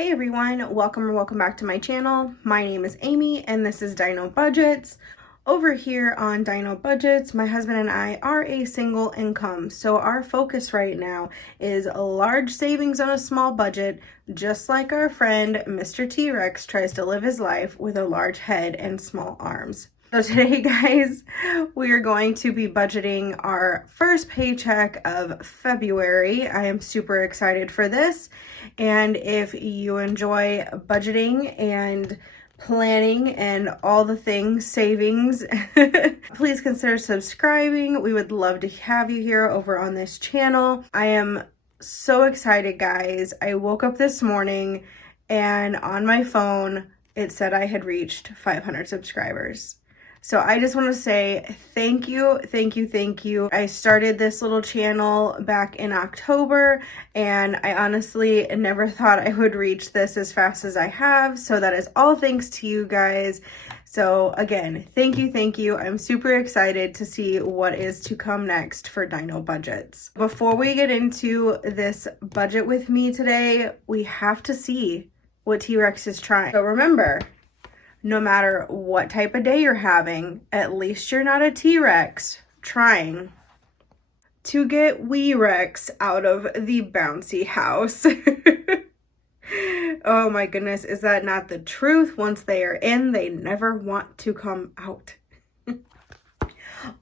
Hey everyone, welcome back to my channel. My name is Amy and this is Dino Budgets. Over here on Dino Budgets, my husband and I are a single income, so our focus right now is a large savings on a small budget, just like our friend Mr. T-Rex tries to live his life with a large head and small arms. So today, guys, we are going to be budgeting our first paycheck of February. I am super excited for this. And if you enjoy budgeting and planning and all the things, savings, please consider subscribing. We would love to have you here over on this channel. I am so excited, guys. I woke up this morning and on my phone, it said I had reached 500 subscribers. So I just want to say thank you. I started this little channel back in October and I honestly never thought I would reach this as fast as I have. So that is all thanks to you guys. So again, thank you. I'm super excited to see what is to come next for Dino Budgets. Before we get into this budget with me today, we have to see what T-Rex is trying. So remember, no matter what type of day you're having, at least you're not a T-Rex trying to get wee Rex out of the bouncy house. Oh my goodness, is that not the truth? Once they are in, they never want to come out.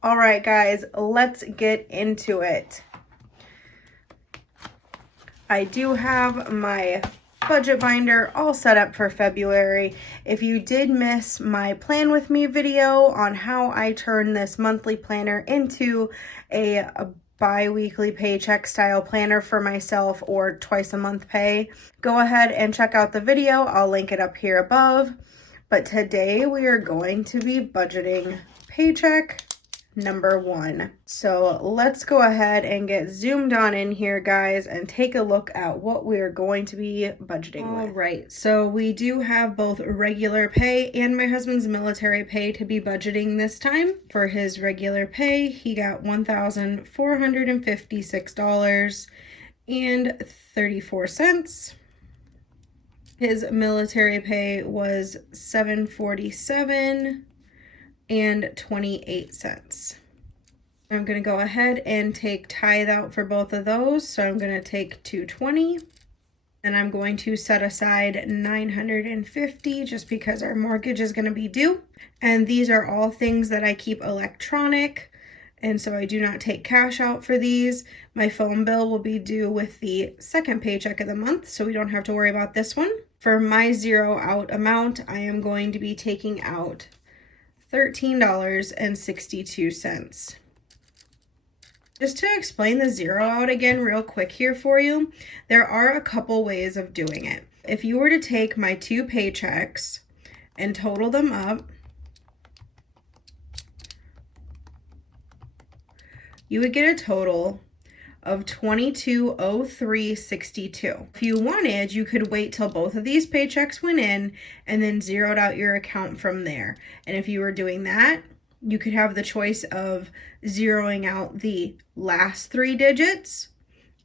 All right, guys, let's get into it. I do have my budget binder all set up for February. If you did miss my plan with me video on how I turn this monthly planner into a bi-weekly paycheck style planner for myself or twice a month pay, go ahead and check out the video. I'll link it up here above. But today we are going to be budgeting paycheck number 1. So let's go ahead and get zoomed on in here, guys, and take a look at what we're going to be budgeting with. All right, so we do have both regular pay and my husband's military pay to be budgeting this time. For his regular pay, he got $1,456.34. His military pay was $747.28. I'm going to go ahead and take tithe out for both of those. So I'm going to take $220 and I'm going to set aside $950 just because our mortgage is going to be due. And these are all things that I keep electronic. And so I do not take cash out for these. My phone bill will be due with the second paycheck of the month, so we don't have to worry about this one. For my zero out amount, I am going to be taking out $13.62. Just to explain the zero out again real quick here for you, there are a couple ways of doing it. If you were to take my 2 paychecks and total them up, you would get a total of $2203.62. If you wanted, you could wait till both of these paychecks went in and then zeroed out your account from there. And if you were doing that, you could have the choice of zeroing out the last 3 digits,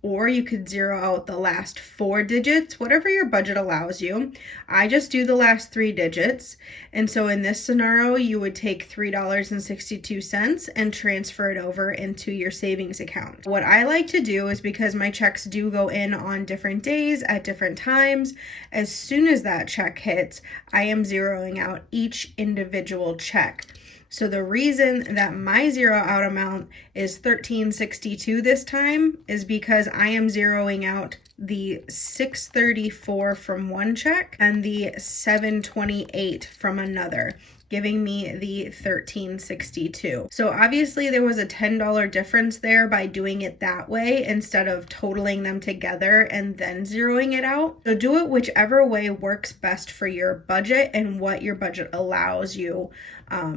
or you could zero out the last 4 digits, whatever your budget allows you. I just do the last 3 digits. And so in this scenario, you would take $3.62 and transfer it over into your savings account. What I like to do is, because my checks do go in on different days at different times, as soon as that check hits, I am zeroing out each individual check. So the reason that my zero out amount is $13.62 this time is because I am zeroing out the $634 from one check and the $728 from another, giving me the $13.62. So obviously there was a $10 difference there by doing it that way instead of totaling them together and then zeroing it out. So do it whichever way works best for your budget and what your budget allows you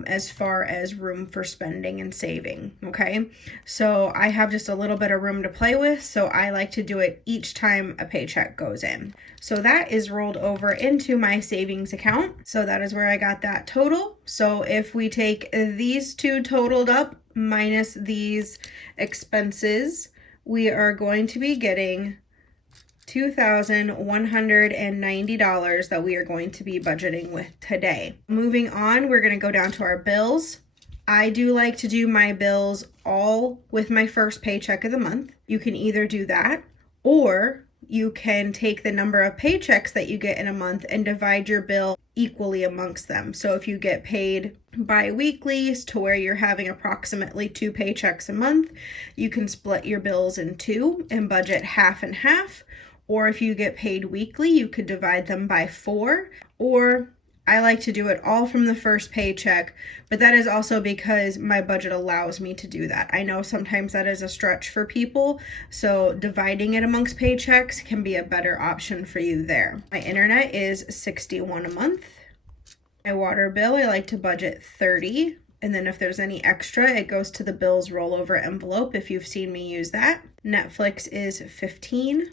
as far as room for spending and saving, okay? So I have just a little bit of room to play with, so I like to do it each time a paycheck goes in. So that is rolled over into my savings account. So that is where I got that total. So if we take these two totaled up minus these expenses, we are going to be getting $2,190 that we are going to be budgeting with today. Moving on, we're going to go down to our bills. I do like to do my bills all with my first paycheck of the month. You can either do that, or you can take the number of paychecks that you get in a month and divide your bill equally amongst them. So if you get paid bi-weekly to where you're having approximately 2 paychecks a month, you can split your bills in 2 and budget half and half. Or if you get paid weekly, you could divide them by 4. Or I like to do it all from the first paycheck, but that is also because my budget allows me to do that. I know sometimes that is a stretch for people, so dividing it amongst paychecks can be a better option for you there. My internet is $61 a month. My water bill, I like to budget $30. And then if there's any extra, it goes to the bills rollover envelope if you've seen me use that. Netflix is $15.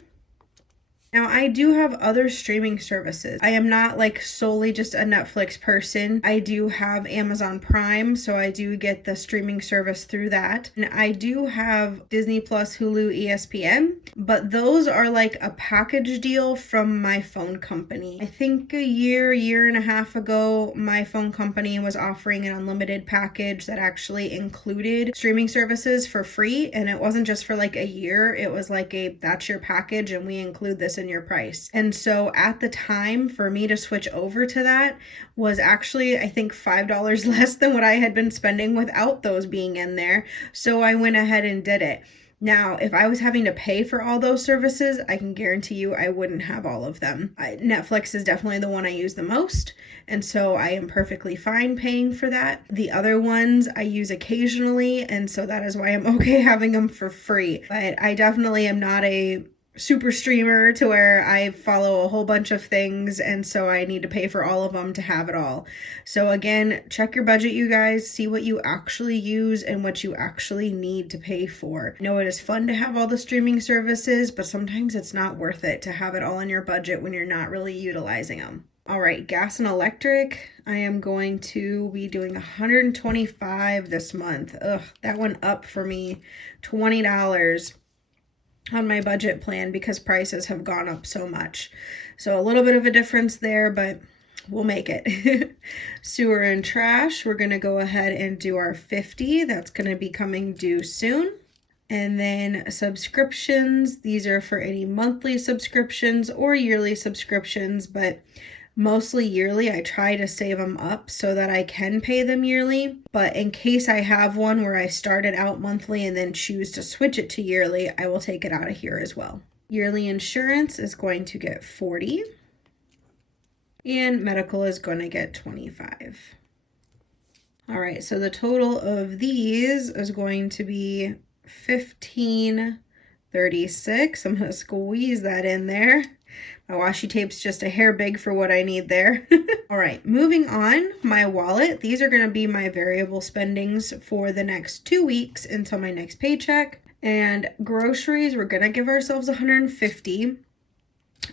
Now, I do have other streaming services. I am not like solely just a Netflix person. I do have Amazon Prime, so I do get the streaming service through that. And I do have Disney Plus, Hulu, ESPN, but those are like a package deal from my phone company. I think a year and a half ago, my phone company was offering an unlimited package that actually included streaming services for free. And it wasn't just for like a year. It was like that's your package and we include this in your price. And so at the time, for me to switch over to that was actually, I think, $5 less than what I had been spending without those being in there. So I went ahead and did it. Now, if I was having to pay for all those services, I can guarantee you I wouldn't have all of them. Netflix is definitely the one I use the most, and so I am perfectly fine paying for that. The other ones I use occasionally, and so that is why I'm okay having them for free. But I definitely am not a super streamer to where I follow a whole bunch of things, and so I need to pay for all of them to have it all. So again, check your budget, you guys, see what you actually use and what you actually need to pay for. I know it is fun to have all the streaming services, but sometimes it's not worth it to have it all in your budget when you're not really utilizing them. All right, gas and electric, I am going to be doing $125 this month. Ugh, that went up for me $20 on my budget plan because prices have gone up so much. So a little bit of a difference there, but we'll make it. Sewer and trash, we're going to go ahead and do our $50. That's going to be coming due soon. And then subscriptions, these are for any monthly subscriptions or yearly subscriptions, but mostly yearly. I try to save them up so that I can pay them yearly, but in case I have one where I started out monthly and then choose to switch it to yearly, I will take it out of here as well. Yearly insurance is going to get $40, and medical is going to get $25. All right, so the total of these is going to be $15.36. I'm going to squeeze that in there. My washi tape's just a hair big for what I need there. All right, moving on, my wallet. These are going to be my variable spendings for the next 2 weeks until my next paycheck. And groceries, we're going to give ourselves $150.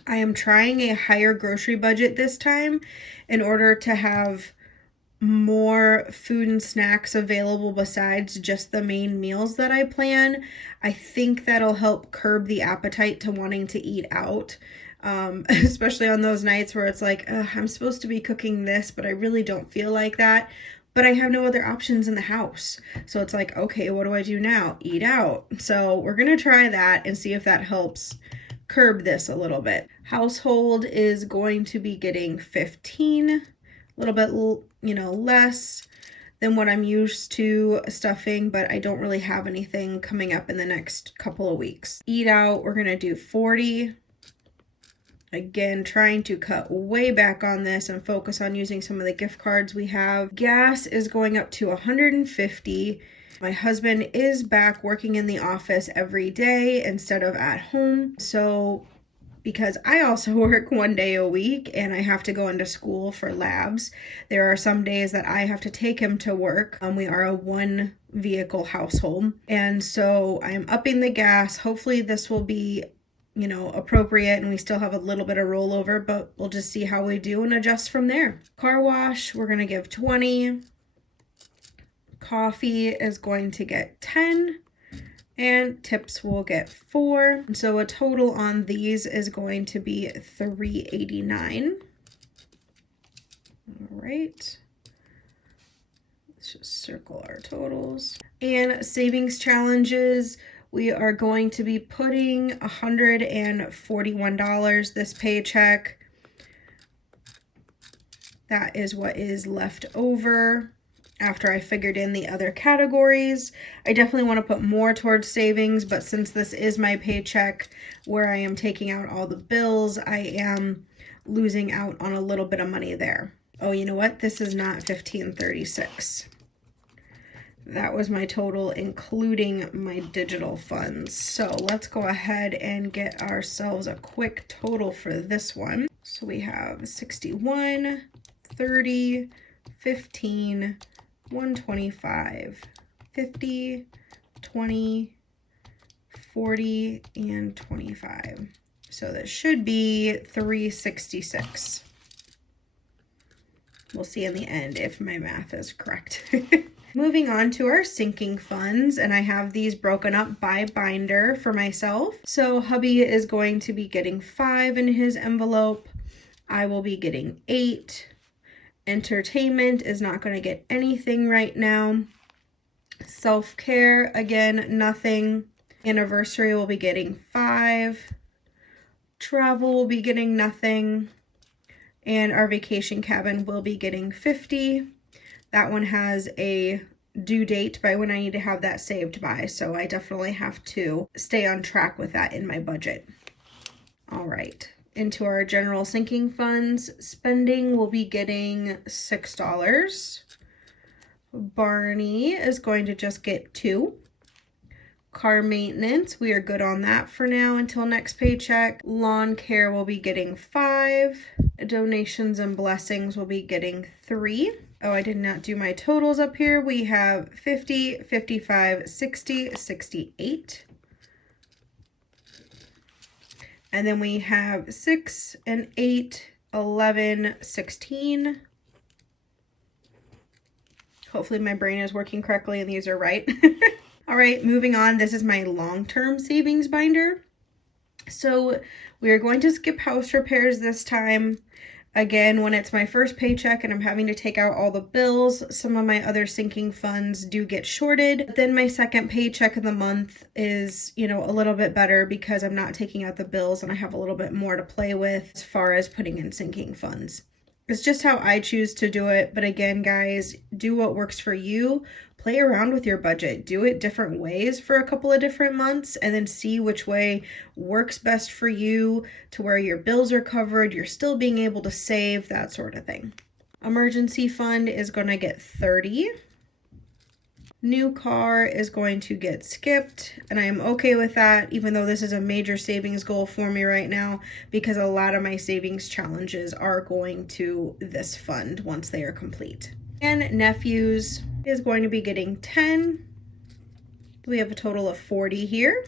I am trying a higher grocery budget this time in order to have more food and snacks available besides just the main meals that I plan. I think that'll help curb the appetite to wanting to eat out. Especially on those nights where it's like, I'm supposed to be cooking this, but I really don't feel like that. But I have no other options in the house. So it's like, okay, what do I do now? Eat out. So we're going to try that and see if that helps curb this a little bit. Household is going to be getting $15, a little bit, less than what I'm used to stuffing, but I don't really have anything coming up in the next couple of weeks. Eat out, we're going to do $40. Again, trying to cut way back on this and focus on using some of the gift cards we have. Gas is going up to $150. My husband is back working in the office every day instead of at home. So because I also work 1 day a week and I have to go into school for labs, there are some days that I have to take him to work. We are a 1 vehicle household. And so I'm upping the gas. Hopefully this will be appropriate and we still have a little bit of rollover, but we'll just see how we do and adjust from there. Car wash, we're going to give $20. Coffee is going to get $10. and tips will get 4. So a total on these is going to be $389. All right. Let's just circle our totals. And savings challenges, we are going to be putting $141 this paycheck. That is what is left over after I figured in the other categories. I definitely want to put more towards savings, but since this is my paycheck where I am taking out all the bills, I am losing out on a little bit of money there. Oh, you know what? This is not $1,536. That was my total, including my digital funds. So let's go ahead and get ourselves a quick total for this one. So we have 61, 30, 15, 125, 50, 20, 40, and 25. So that should be 366. We'll see in the end if my math is correct. Moving on to our sinking funds, and I have these broken up by binder for myself. So hubby is going to be getting 5 in his envelope. I will be getting 8. Entertainment is not going to get anything right now. Self-care, again, nothing. Anniversary will be getting 5. Travel will be getting nothing. And our vacation cabin will be getting 50. That one has a due date by when I need to have that saved by, so I definitely have to stay on track with that in my budget. All right, into our general sinking funds, spending will be getting $6. Barney is going to just get 2. Car maintenance, we are good on that for now until next paycheck. Lawn care will be getting 5. Donations and blessings will be getting 3. Oh, I did not do my totals up here. We have 50, 55, 60, 68. And then we have 6 and 8, 11, 16. Hopefully my brain is working correctly and these are right. All right, moving on. This is my long-term savings binder. So we are going to skip house repairs this time. Again, when it's my first paycheck and I'm having to take out all the bills, some of my other sinking funds do get shorted. But then my second paycheck of the month is, a little bit better because I'm not taking out the bills and I have a little bit more to play with as far as putting in sinking funds. It's just how I choose to do it. But again, guys, do what works for you. Play around with your budget. Do it different ways for a couple of different months and then see which way works best for you to where your bills are covered, you're still being able to save, that sort of thing. Emergency fund is going to get 30. New car is going to get skipped, and I am okay with that, even though this is a major savings goal for me right now because a lot of my savings challenges are going to this fund once they are complete. And nephews is going to be getting 10. We have a total of 40 here.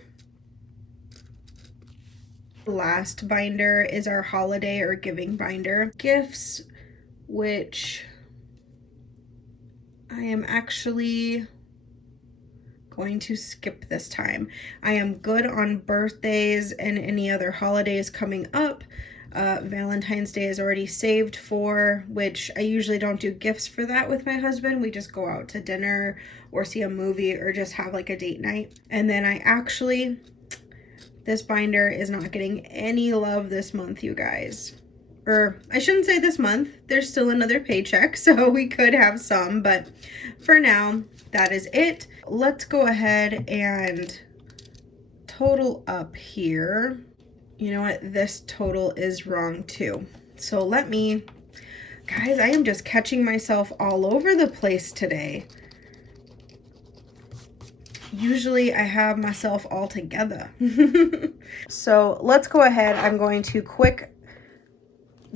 The last binder is our holiday or giving binder. Gifts, which I am actually going to skip this time. I am good on birthdays and any other holidays coming up. Valentine's Day is already saved for, which I usually don't do gifts for that with my husband. We just go out to dinner or see a movie or just have like a date night. And then this binder is not getting any love this month, you guys. Or I shouldn't say this month. There's still another paycheck, so we could have some, but for now, that is it. Let's go ahead and total up here. You know what? This total is wrong too. So guys, I am just catching myself all over the place today. Usually I have myself all together. So let's go ahead. I'm going to quick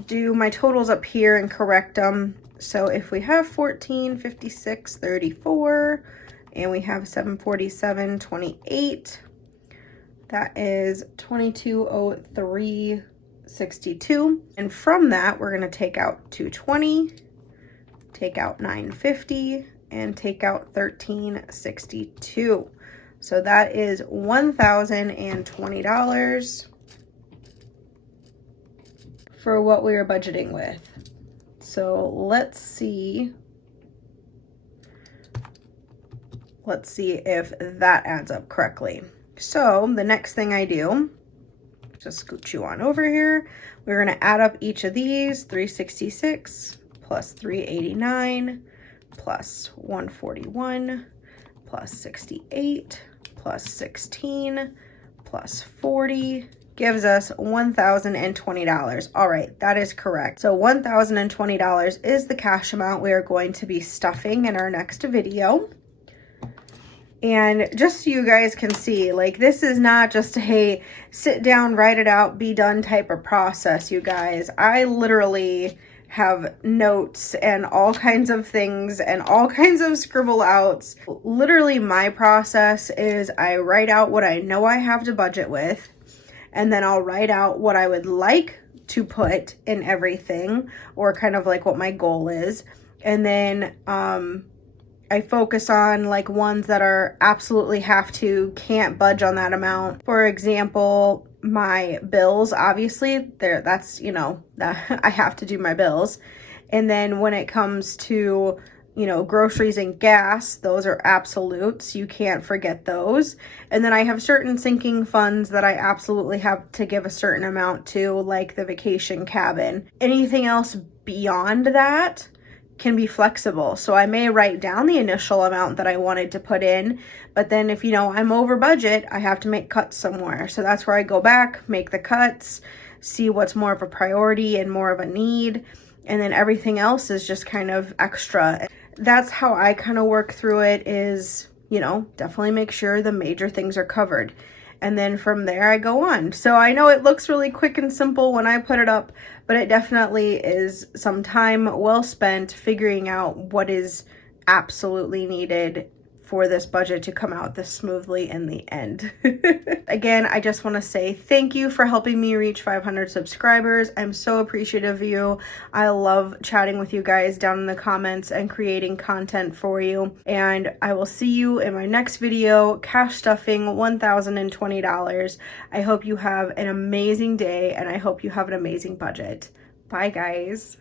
do my totals up here and correct them. So if we have 14, 56, 34, and we have 747, 28, that is 2203.62. And from that, we're going to take out 220, take out 950, and take out 1362. So that is $1,020 for what we were budgeting with. So let's see if that adds up correctly. So the next thing I do, just scoot you on over here. We're going to add up each of these. 366 plus 389 plus 141 plus 68 plus 16 plus 40 gives us $1,020. All right, that is correct. So $1,020 is the cash amount we are going to be stuffing in our next video. And just so you guys can see, like, this is not just a, hey, sit down, write it out, be done type of process, you guys. I literally have notes and all kinds of things and all kinds of scribble outs. Literally, my process is I write out what I know I have to budget with, and then I'll write out what I would like to put in everything, or kind of like what my goal is. And then I focus on like ones that are absolutely can't budge on that amount. For example, my bills, obviously, that's, you know, that I have to do my bills. And then when it comes to, you know, groceries and gas, those are absolutes. You can't forget those. And then I have certain sinking funds that I absolutely have to give a certain amount to, like the vacation cabin. Anything else beyond that can be flexible. So I may write down the initial amount that I wanted to put in, but then if, you know, I'm over budget, I have to make cuts somewhere. So that's where I go back, make the cuts, see what's more of a priority and more of a need, and then everything else is just kind of extra. That's how I kind of work through it, is, you know, definitely make sure the major things are covered. And then from there I go on. So I know it looks really quick and simple when I put it up, but it definitely is some time well spent figuring out what is absolutely needed for this budget to come out this smoothly in the end. Again, I just want to say thank you for helping me reach 500 subscribers. I'm so appreciative of you. I love chatting with you guys down in the comments and creating content for you. And I will see you in my next video, cash stuffing $1,020. I hope you have an amazing day, and I hope you have an amazing budget. Bye, guys.